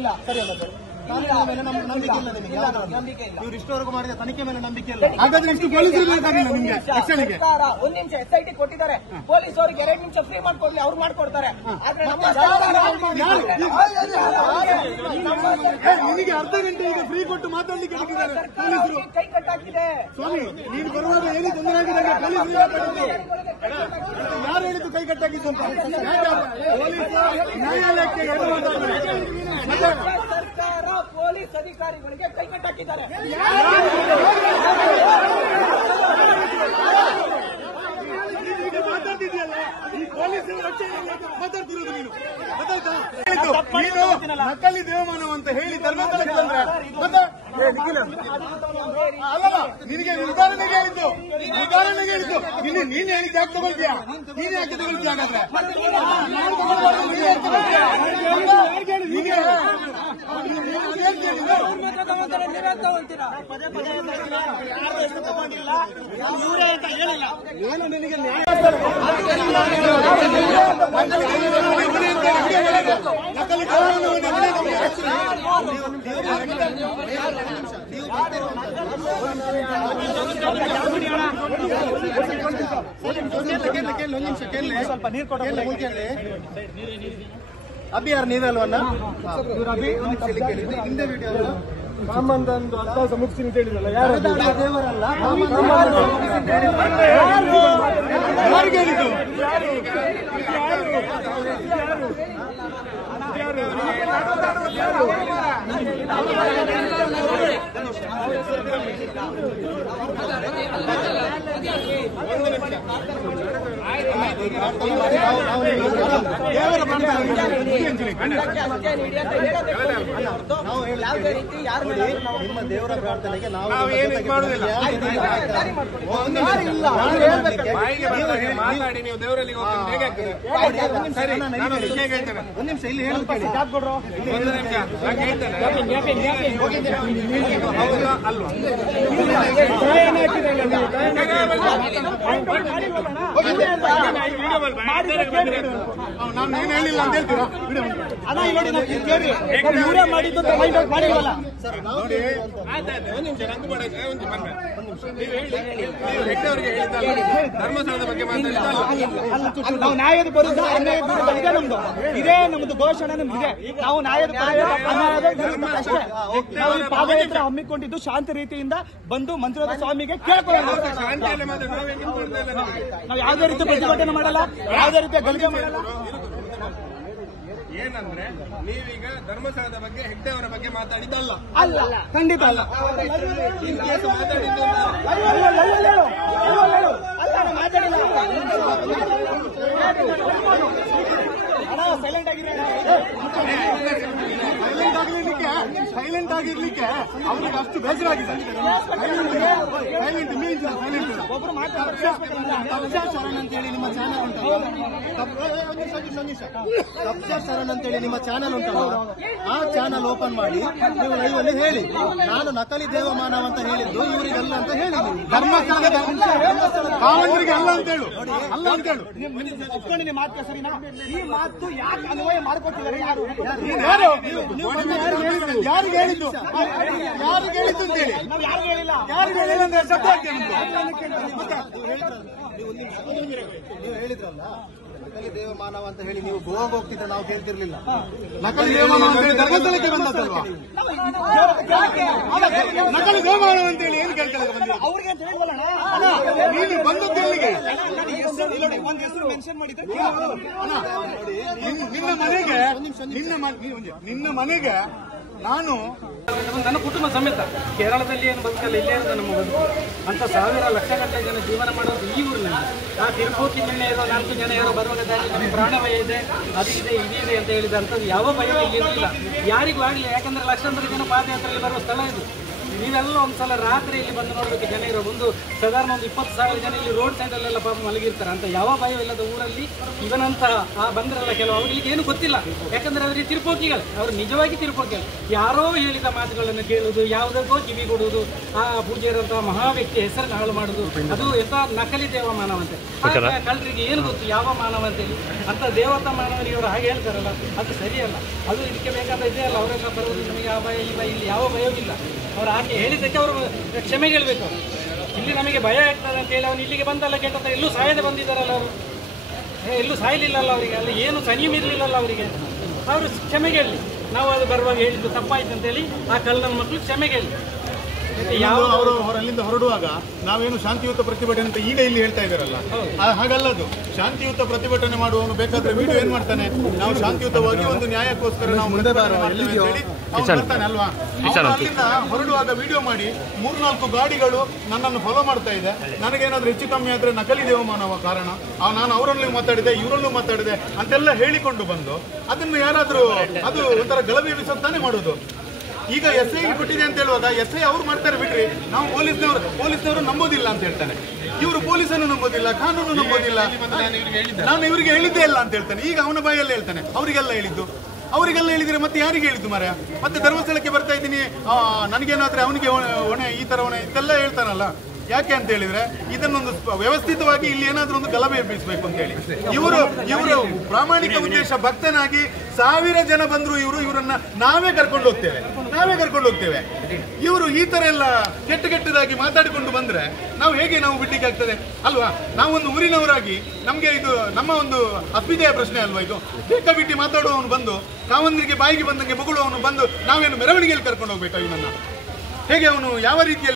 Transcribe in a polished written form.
ಇಲ್ಲ ಸರಿ ಅಲ್ಲ ಸರ್. ಇವರು ಇಷ್ಟವರೆಗೂ ಮಾಡಿದ ತನಿಖೆ ಮೇಲೆ ನಂಬಿಕೆ ಇಲ್ಲ. ಹಾಗಾದ್ರೆ ಇಷ್ಟು ಪೊಲೀಸರು ಬೇಕಾಗಿಲ್ಲ ನಿಮ್ಗೆ ರಕ್ಷಣೆಗೆ. ಒಂದ್ ನಿಮಿಷ SIT ಕೊಟ್ಟಿದ್ದಾರೆ, ಪೊಲೀಸ್ ಅವ್ರಿಗೆ 2 ನಿಮಿಷ ಫ್ರೀ ಮಾಡ್ಕೊಡ್ಲಿ, ಅವ್ರು ಮಾಡ್ಕೊಡ್ತಾರೆ. ಆದ್ರೆ ನಿನಗೆ ಅರ್ಧ ಗಂಟೆ ಈಗ ಫ್ರೀ ಕೊಟ್ಟು ಮಾತಾಡ್ಲಿಕ್ಕೆ ಪೊಲೀಸರು ಕೈ ಕಟ್ಟಾಗಿದೆ. ಸ್ವಾಮಿ ನೀನು ಬರುವಾಗ ಏನು ತೊಂದರೆ ಆಗಿದೆ ಪೊಲೀಸರು ಯಾರು ಹೇಳಿದ್ದು ಕೈ ಕಟ್ಟಾಗಿದ್ದು ಅಂತ? ಪೊಲೀಸ್ ನ್ಯಾಯಾಲಯಕ್ಕೆ ಸರ್ಕಾರ ಪೊಲೀಸ್ ಅಧಿಕಾರಿಗಳಿಗೆ ಕೈ ಕಟ್ಟಾಕಿದ್ದಾರೆ. ಮಾತಾಡ್ತಿದ್ಯಲ್ಲ ಈ ಪೊಲೀಸರ ರಕ್ಷಣೆ ಮಾತಾಡ್ತಿರೋದು ನೀನು ಗೊತ್ತಾಯ್ತಾ? ನಕಲಿ ದೇವಮಾನವ ಅಂತ ಹೇಳಿ ಧರ್ಮಸ್ಥಳಕ್ಕೆ ಬಂದ್ರೆ ಮತ್ತೆ ಅಲ್ಲಲ್ಲ ನಿನಗೆ ಉದಾಹರಣೆಗೆ ಹೇಳಿದ್ದು ನೀನ್ ಹೇಳಿದ್ದು ಯಾಕೆ ತಗೊಳ್ತೀಯಾ? ನೀನ್ ಯಾಕೆ ತಗೊಳ್ತೀಯ? ಹಾಗಾದ್ರೆ ಏನು ನಿನಗೆ ನ್ಯಾಯ ಸ್ವಲ್ಪ ನೀರು ಕೊಡ ಅಭಿ ಯಾರು ನೀವಲ್ವನ್ನ ಹಿಂದೆ ವಿಡಿಯೋ ಕಾಮಂದ ಒಂದು ಅರ್ಥ ಮುಗಿಸ್ತೀನಿ ಅಂತ ಹೇಳಿದ್ರಲ್ಲ, ಯಾರು ದೇವರಲ್ಲ ಯಾರಿಗೆ ಹೇಳಿದ್ದು? ನಿಮ್ಮ ದೇವರ ಪ್ರಾರ್ಥನೆಗೆ ನಾವು ಮಾತಾಡಿ ನೀವು ದೇವರಲ್ಲಿ ಒಂದ್ ನಿಮಿಷ ಇಲ್ಲಿ ಹೇಳಿ ಒಂದು ನಿಮಿಷ ನಾನು ಹೇಳ್ತೇನೆ ಅಲ್ವಾ ನಾನು ಏನು ಹೇಳಿಲ್ಲ ಅಂತ ಹೇಳ್ತೀರಾ? ಇವರೇ ಮಾಡಿದ್ದು ಮಾಡಿಲ್ವಲ್ಲ ನೋಡಿ ಆಯ್ತಾಯ್ತು ಒಂದು ನಿಮಿಷ ನಂದು ಮಾಡಕ್ಕೆ ಒಂದು ಬಂದೆ ನೀವು ಹೇಳಿ ನೀವು ಹೆಗ್ಡೆಯವರಿಗೆ ಹೇಳಿದ್ದಲ್ಲ ಧರ್ಮಸ್ಥಳದ ಬಗ್ಗೆ ಮಾತಾಡಿದ್ದಲ್ಲ ನಾವು ನ್ಯಾಯದ ವಿರುದ್ಧ ಅನ್ಯಾಯದ ವಿರುದ್ಧ ಇದೆ ನಮ್ದು, ಇದೇ ನಮ್ದು ಘೋಷಣೆ ನಮ್ದಿದೆ. ನಾವು ನ್ಯಾಯದ ನಾವು ಪಾದಯಾತ್ರೆ ಹಮ್ಮಿಕೊಂಡಿದ್ದು ಶಾಂತ ರೀತಿಯಿಂದ ಬಂದು ಮಂಜುನಾಥ ಸ್ವಾಮಿಗೆ ಕೇಳ್ಕೊಳ್ಳೋಣ. ಶಾಂತಿಯಲ್ಲಿ ಮಾತ್ರ ನಾವು ಯಾವುದೇ ರೀತಿ ಪ್ರತಿಭಟನೆ ಮಾಡಲ್ಲ, ಯಾವುದೇ ರೀತಿಯ ಗಲಿಗೆ ಮಾಡಲ್ಲ. ಏನಂದ್ರೆ ನೀವೀಗ ಧರ್ಮಸ್ಥಳದ ಬಗ್ಗೆ ಹೆಗ್ಡೆಯವರ ಬಗ್ಗೆ ಮಾತಾಡಿದ್ದಲ್ಲ. ಅಲ್ಲ, ಖಂಡಿತ ಅಲ್ಲ. ಮಾತಾಡಿದ್ದು ಸೈಲೆಂಟ್ ಆಗಿರ್ಲಿಕ್ಕೆ ಅವ್ರಿಗೆ ಅಷ್ಟು ಬೇಸರ ಆಗಿದೆ. Silent means silent. Kabzaa Sharan ಅಂತೇಳಿ ನಿಮ್ಮ ಚಾನಲ್ ಉಂಟಲ್ಲ, ಕಬ್ಜಾ ಶರಣ್ ಅಂತೇಳಿ ನಿಮ್ಮ ಚಾನಲ್ ಉಂಟಲ್ಲ, ಆ ಚಾನಲ್ ಓಪನ್ ಮಾಡಿ ನೀವು ಲೈವ್ ಅಲ್ಲಿ ಹೇಳಿ ನಾನು ನಕಲಿ ದೇವಮಾನವ ಅಂತ ಹೇಳಿದ್ದು ಇವರಿಗೆಲ್ಲ ಅಂತ ಹೇಳಿ. ಧರ್ಮಸ್ಥಳದ ಕಾವಂಡರಿಗೆ ಅಲ್ಲ ಅಂತ ಹೇಳು, ಅಲ್ಲ ಅಂತ ಹೇಳು. ಒಪ್ಕೊಂಡಿನಿ ಮಾತು ಸರಿನಾ? ಈ ಮಾತು ಯಾಕೆ ಅನ್ವಯ ಮಾಡ್ಕೊಟ್ಟಿದ್ದಾರೆ? ಯಾರಿಗೆ ಹೇಳಿದ್ದು? ಯಾರಿಗೆ ಹೇಳಿದ್ದು ಅಂತ ಹೇಳಿ ನಾವು ಯಾರು ಹೇಳಿಲ್ಲ. ಯಾರಿಗೆ ಹೇಳಿಲ್ಲ ಅಂದ್ರೆ ಶಬ್ದ ಆಗ್ತೇನೆ. ನೀವು ಹೇಳಿದ್ರಲ್ಲ ನಕಲಿ ದೇವಮಾನವ ಅಂತ ಹೇಳಿ, ನೀವು ಗೋವಾಗ ಹೋಗ್ತಿದ್ದ ನಾವು ಕೇಳ್ತಿರ್ಲಿಲ್ಲ. ನಕಲಿ ದೇವಮಾನವ ಅಂತ ಹೇಳಿ ಧರ್ಮಸ್ಥಳಕ್ಕೆ ಬಂದದ್ದಲ್ವಾ? ನಕಲಿ ದೇವಮಾನವ ಅಂತ ಹೇಳಿ ಏನು ಕೇಳ್ತಾರೆ? ಅವ್ರಿಗೆ ಅಂತ ಹೇಳಿಲ್ವಲ್ಲ, ನೀನು ಬಂದದ್ದು ಎಲ್ಲಿಗೆ? ಒಂದು ಹೆಸರು ಮೆನ್ಷನ್ ಮಾಡಿದ್ರೆ ನಿನ್ನ ಮನೆಗೆ ನಾನು ನನ್ನ ಕುಟುಂಬ ಸಮೇತ ಕೇರಳದಲ್ಲಿ ಏನು ಬದುಕಲ್ಲ, ಇಲ್ಲೇ ಇರೋದು ನಮ್ಮ ಬದುಕು ಅಂತ ಸಾವಿರ ಲಕ್ಷಗಟ್ಟಲೆ ಜನ ಜೀವನ ಮಾಡೋದು ಈ ಊರಿನಲ್ಲಿ. ಆ ತಿರುಪತಿ ಮೇಲೆ ಇರೋ 4 ಜನ ಯಾರೋ ಬರುವಾಗ ನಮಗೆ ಪ್ರಾಣಭಯ ಇದೆ, ಅದು ಇದೆ ಇದಿದೆ ಅಂತ ಹೇಳಿದಂಥದ್ದು ಯಾವ ಭಯ ಇಲ್ಲ, ಯಾರಿಗೂ ಆಗಲಿ. ಯಾಕಂದ್ರೆ ಲಕ್ಷಾಂತರ ಜನ ಪಾದಯಾತ್ರೆಯಲ್ಲಿ ಬರುವ ಸ್ಥಳ ಇದು. ನೀವೆಲ್ಲ ಒಂದ್ಸಲ ರಾತ್ರಿ ಇಲ್ಲಿ ಬಂದು ನೋಡ್ಬೇಕು. ಜನ ಇರೋ ಒಂದು ಸಾಧಾರಣ ಒಂದು 20,000 ಜನ ಇಲ್ಲಿ ರೋಡ್ ಸೈಡಲ್ಲೆಲ್ಲ ಪಾಪ ಮಲಗಿರ್ತಾರೆ. ಅಂತ ಯಾವ ಭಯವಿಲ್ಲದ ಊರಲ್ಲಿ ಇವನಂತಹ ಬಂದ್ರಲ್ಲ ಕೆಲವು ಅವ್ರಿಗೆ ಏನು ಗೊತ್ತಿಲ್ಲ. ಯಾಕಂದ್ರೆ ಅವರಿಗೆ ತಿರುಪೋಕಿಗಳು, ಅವರು ನಿಜವಾಗಿ ತಿರುಪೋಕಿಗಳು. ಯಾರೋ ಹೇಳಿದ ಮಾತುಗಳನ್ನು ಕೇಳುವುದು, ಯಾವುದಕ್ಕೋ ಕಿವಿ ಕೊಡುವುದು, ಆ ಪೂಜೆಯರಂತಹ ಮಹಾ ವ್ಯಕ್ತಿ ಹೆಸರನ್ನು ಹಾಳು ಮಾಡುವುದು, ಅದು ಎಂತ ನಕಲಿ ದೇವ ಮಾನವಂತೆ. ಕಳ್ಳರಿಗೆ ಏನು ಗೊತ್ತು ಯಾವ ಮಾನವ ಅಂತೇಳಿ? ಅಂತ ದೇವತಾ ಮಾನವನಿಗೆ ಅವರು ಹಾಗೆ ಹೇಳ್ತಾರಲ್ಲ, ಅದು ಸರಿಯಲ್ಲ. ಅದು ಇದಕ್ಕೆ ಬೇಕಾದ ಇದೇ ಅಲ್ಲ. ಅವರೆಲ್ಲ ಬರುವುದು ನಮಗೆ ಆ ಭಯ ಈ ಭಯ, ಇಲ್ಲಿ ಯಾವ ಭಯವಿಲ್ಲ. ಅವರು ಆಕೆ ಹೇಳಿದ್ದಕ್ಕೆ ಅವರು ಕ್ಷಮೆ ಹೇಳಬೇಕು. ಇಲ್ಲಿ ನಮಗೆ ಭಯ ಆಗ್ತದೆ ಅಂತ ಹೇಳಿ ಅವನು ಇಲ್ಲಿಗೆ ಬಂದಲ್ಲ ಕೇಳ್ತಾರೆ. ಎಲ್ಲೂ ಸಾಯದೆ ಬಂದಿದ್ದಾರಲ್ಲ ಅವರು, ಎಲ್ಲೂ ಸಾಯಲಿಲ್ಲಲ್ಲ ಅವರಿಗೆ, ಅಲ್ಲಿ ಏನು ಸನಿಯೂ ಇರಲಿಲ್ಲಲ್ಲ ಅವರಿಗೆ. ಅವರು ಕ್ಷಮೆ ಹೇಳಲಿ. ನಾವು ಅದು ಬರುವಾಗ ಹೇಳಿದ್ದು ತಪ್ಪಾಯ್ತು ಅಂತೇಳಿ ಆ ಕಳ್ಳನ ಮಕ್ಕಳು ಕ್ಷಮೆ ಹೇಳಿ. ಅವರು ಅಲ್ಲಿಂದ ಹೊರಡುವಾಗ ನಾವೇನು ಶಾಂತಿಯುತ ಪ್ರತಿಭಟನೆ ಅಂತ ಈಗ ಇಲ್ಲಿ ಹೇಳ್ತಾ ಇದ್ದಾರಲ್ಲ, ಹಾಗಲ್ಲದು. ಶಾಂತಿಯುತ ಪ್ರತಿಭಟನೆ ಮಾಡುವವನು ಬೇಕಾದ್ರೆ ವಿಡಿಯೋ ಏನ್ ಮಾಡ್ತಾನೆ, ನಾವು ಶಾಂತಿಯುತವಾಗಿ ಒಂದು ನ್ಯಾಯಕ್ಕೋಸ್ಕರ ನಾವು ಬರ್ತಾನೆ ಅಲ್ವಾ. ಅಲ್ಲಿಂದ ಹೊರಡುವಾಗ ವಿಡಿಯೋ ಮಾಡಿ 3-4 ಗಾಡಿಗಳು ನನ್ನನ್ನು ಫಾಲೋ ಮಾಡ್ತಾ ಇದೆ, ನನಗೇನಾದ್ರೂ ಹೆಚ್ಚು ಕಮ್ಮಿ ಆದ್ರೆ ನಕಲಿ ದೇವಮಾನವ ಕಾರಣ, ನಾನು ಅವರಲ್ಲೂ ಮಾತಾಡಿದೆ ಇವರಲ್ಲೂ ಮಾತಾಡಿದೆ ಅಂತೆಲ್ಲ ಹೇಳಿಕೊಂಡು ಬಂದು ಅದನ್ನು ಯಾರಾದ್ರೂ ಅದು ಒಂಥರ ಗಲಭೆ ಎಬ್ಬಿಸೋದಾನೆ ಮಾಡೋದು. ಈಗ SI ಕೊಟ್ಟಿದೆ ಅಂತ ಹೇಳುವಾಗ SI ಅವ್ರು ಮಾಡ್ತಾರೆ ಬಿಡ್ರಿ, ನಾವು ಪೊಲೀಸ್ನವರು ನಂಬೋದಿಲ್ಲ ಅಂತ ಹೇಳ್ತಾನೆ. ಇವರು ಪೊಲೀಸನ್ನು ನಂಬೋದಿಲ್ಲ, ಕಾನೂನು ನಂಬೋದಿಲ್ಲ, ನಾನು ಇವರಿಗೆ ಹೇಳಿದ್ದೇ ಇಲ್ಲ ಅಂತ ಹೇಳ್ತಾನೆ. ಈಗ ಅವನ ಬಾಯಲ್ಲಿ ಹೇಳ್ತಾನೆ ಅವರಿಗೆಲ್ಲ ಹೇಳಿದ್ರೆ ಮತ್ತೆ ಯಾರಿಗೆ ಹೇಳಿದ್ದು ಮಾರ್ರೆ? ಮತ್ತೆ ಧರ್ಮಸ್ಥಳಕ್ಕೆ ಬರ್ತಾ ಇದ್ದೀನಿ ನನಗೇನಾದ್ರೆ ಅವನಿಗೆ ಹೊಣೆ, ಈ ತರ ಹೊಣೆ ಇದೆಲ್ಲ ಹೇಳ್ತಾನಲ್ಲ. ಯಾಕೆ ಅಂತ ಹೇಳಿದ್ರೆ ಇದನ್ನೊಂದು ವ್ಯವಸ್ಥಿತವಾಗಿ ಇಲ್ಲಿ ಏನಾದ್ರೂ ಒಂದು ಗಲಭೆ ಎಬ್ಬಿಸಬೇಕು ಅಂತ ಹೇಳಿ ಇವರು ಪ್ರಾಮಾಣಿಕ ಉದ್ದೇಶ. ಭಕ್ತನಾಗಿ 1000 ಜನ ಬಂದ್ರು ಇವರನ್ನ ನಾವೇ ಕರ್ಕೊಂಡು ಹೋಗ್ತೇವೆ. ಇವರು ಈ ತರ ಎಲ್ಲ ಕೆಟ್ಟದಾಗಿ ಮಾತಾಡಿಕೊಂಡು ಬಂದ್ರೆ ನಾವು ಬಿಡ್ಲಿಕ್ಕೆ ಆಗ್ತದೆ ಅಲ್ವಾ? ನಾವೊಂದು ಊರಿನವರಾಗಿ ನಮ್ಗೆ ಇದು ನಮ್ಮ ಒಂದು ಅಸ್ಮಿತೆಯ ಪ್ರಶ್ನೆ ಅಲ್ವಾ ಇದು? ಬೇಕಾಬಿಟ್ಟಿ ಮಾತಾಡುವವನು ಬಂದು ಕಾವಂದ್ರಿಗೆ ಬಾಯಿಗೆ ಬಂದಂಗೆ ಬೊಗಳುವವನು ಬಂದು ನಾವೇನು ಮೆರವಣಿಗೆಯಲ್ಲಿ ಕರ್ಕೊಂಡು ಹೋಗ್ಬೇಕಾ ಇವನನ್ನ? ಹೇಗೆ ಅವನು ಯಾವ ರೀತಿಯಲ್ಲಿ